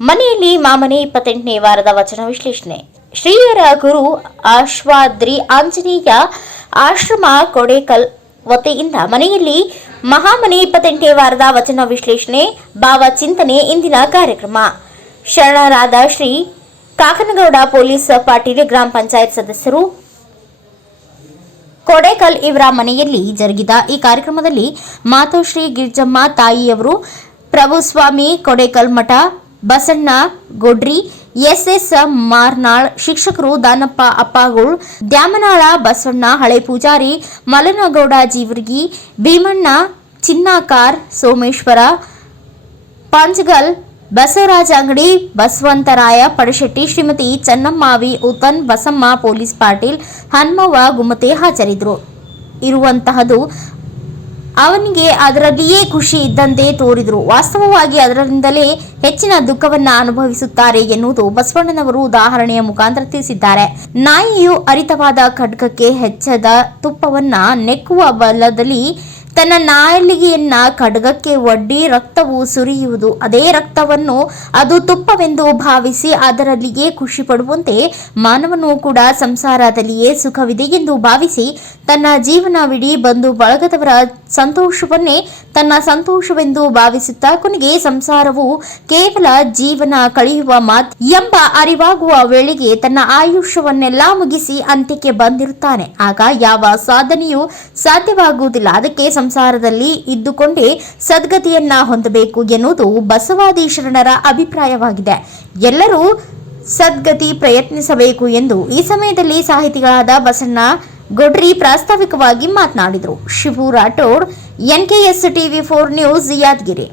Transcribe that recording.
ಮನೆಯಲ್ಲಿ ಮಾಮನೆ ಇಪ್ಪತ್ತೆಂಟನೇ ವಾರದ ವಚನ ವಿಶ್ಲೇಷಣೆ. ಶ್ರೀಯರ ಗುರು ಆಶ್ವಾದ್ರಿ ಆಂಜನೇಯ ಆಶ್ರಮ ಕೊಡೇಕಲ್ ವತಿಯಿಂದ ಮನೆಯಲ್ಲಿ ಮಹಾಮನೆ ಇಪ್ಪತ್ತೆಂಟನೇ ವಾರದ ವಚನ ವಿಶ್ಲೇಷಣೆ, ಭಾವ ಚಿಂತನೆ ಇಂದಿನ ಕಾರ್ಯಕ್ರಮ. ಶರಣರಾದ ಶ್ರೀ ಕಾಕನಗೌಡ ಪೊಲೀಸ್ ಪಾಟೀಲ್ ಗ್ರಾಮ ಪಂಚಾಯತ್ ಸದಸ್ಯರು, ಕೊಡೇಕಲ್ ಇವರ ಮನೆಯಲ್ಲಿ ಜರುಗಿದ ಈ ಕಾರ್ಯಕ್ರಮದಲ್ಲಿ ಮಾತೋಶ್ರೀ ಗಿರ್ಜಮ್ಮ ತಾಯಿಯವರು, ಪ್ರಭುಸ್ವಾಮಿ ಕೊಡೇಕಲ್ ಮಠ ಬಸಣ್ಣ, ಗೊಡ್ರಿ ಎಸ್ ಎಸ್ ಮಾರ್ನಾಳ್, ಶಿಕ್ಷಕರು ದಾನಪ್ಪ, ಅಪ್ಪಾಗೋಳ್, ದ್ಯಾಮನಾಳ, ಬಸಣ್ಣ, ಹಳೆ ಪೂಜಾರಿ, ಮಲನಗೌಡ, ಜೀವರ್ಗಿ, ಭೀಮಣ್ಣ, ಚಿನ್ನಾಕಾರ್, ಸೋಮೇಶ್ವರ ಪಂಚಗಲ್ ಬಸವರಾಜ ಅಂಗಡಿ, ಬಸವಂತರಾಯ, ಪಡಶೆಟ್ಟಿ, ಶ್ರೀಮತಿ ಚನ್ನಮ್ಮಾವಿ ಉತನ್, ಬಸಮ್ಮ, ಪೊಲೀಸ್ ಪಾಟೀಲ್, ಹನ್ಮವ್ವ, ಗುಮ್ಮತೆ ಹಾಜರಿದ್ದರು ಇರುವಂತಹದು ಅವನಿಗೆ ಅದರಲ್ಲಿಯೇ ಖುಷಿ ಇದ್ದಂತೆ ತೋರಿದರು. ವಾಸ್ತವವಾಗಿ ಅದರಿಂದಲೇ ಹೆಚ್ಚಿನ ದುಃಖವನ್ನ ಅನುಭವಿಸುತ್ತಾರೆ ಎನ್ನುವುದು ಬಸವಣ್ಣನವರು ಉದಾಹರಣೆಯ ಮುಖಾಂತರ ತಿಳಿಸಿದ್ದಾರೆ. ನಾಯಿಯು ಅರಿತವಾದ ಖಡ್ಗಕ್ಕೆ ಹೆಚ್ಚದ ತುಪ್ಪವನ್ನ ನೆಕ್ಕುವ ಬಲದಲ್ಲಿ ತನ್ನ ನಾಲಿಗೆಯನ್ನ ಖಡ್ಗಕ್ಕೆ ಒಡ್ಡಿ ರಕ್ತವು ಸುರಿಯುವುದು. ಅದೇ ರಕ್ತವನ್ನು ಅದು ತುಪ್ಪವೆಂದು ಭಾವಿಸಿ ಅದರಲ್ಲಿಯೇ ಖುಷಿ ಪಡುವಂತೆ ಮಾನವನು ಕೂಡ ಸಂಸಾರದಲ್ಲಿಯೇ ಸುಖವಿದೆ ಎಂದು ಭಾವಿಸಿ ತನ್ನ ಜೀವನವಿಡೀ ಬಂಧು ಬಳಗದವರ ಸಂತೋಷವನ್ನೇ ತನ್ನ ಸಂತೋಷವೆಂದು ಭಾವಿಸುತ್ತಾ ಕೊನೆಗೆ ಸಂಸಾರವು ಕೇವಲ ಜೀವನ ಕಳೆಯುವ ಮಾತ್ ಎಂಬ ಅರಿವಾಗುವ ವೇಳೆಗೆ ತನ್ನ ಆಯುಷ್ಯವನ್ನೆಲ್ಲ ಮುಗಿಸಿ ಅಂತ್ಯಕ್ಕೆ ಬಂದಿರುತ್ತಾನೆ. ಆಗ ಯಾವ ಸಾಧನೆಯೂ ಸಾಧ್ಯವಾಗುವುದಿಲ್ಲ. ಅದಕ್ಕೆ ಸಂಸಾರದಲ್ಲಿ ಇದ್ದುಕೊಂಡೇ ಸದ್ಗತಿಯನ್ನ ಹೊಂದಬೇಕು ಎನ್ನುವುದು ಬಸವಾದಿ ಶರಣರ ಅಭಿಪ್ರಾಯವಾಗಿದೆ. ಎಲ್ಲರೂ ಸದ್ಗತಿ ಪ್ರಯತ್ನಿಸಬೇಕು ಎಂದು ಈ ಸಮಯದಲ್ಲಿ ಸಾಹಿತಿಗಳಾದ ಬಸಣ್ಣ ಗೊಡ್ರಿ ಪ್ರಾಸ್ತಾವಿಕವಾಗಿ ಮಾತನಾಡಿದರು. Shivu Rathod NKS TV four news Yadgiri.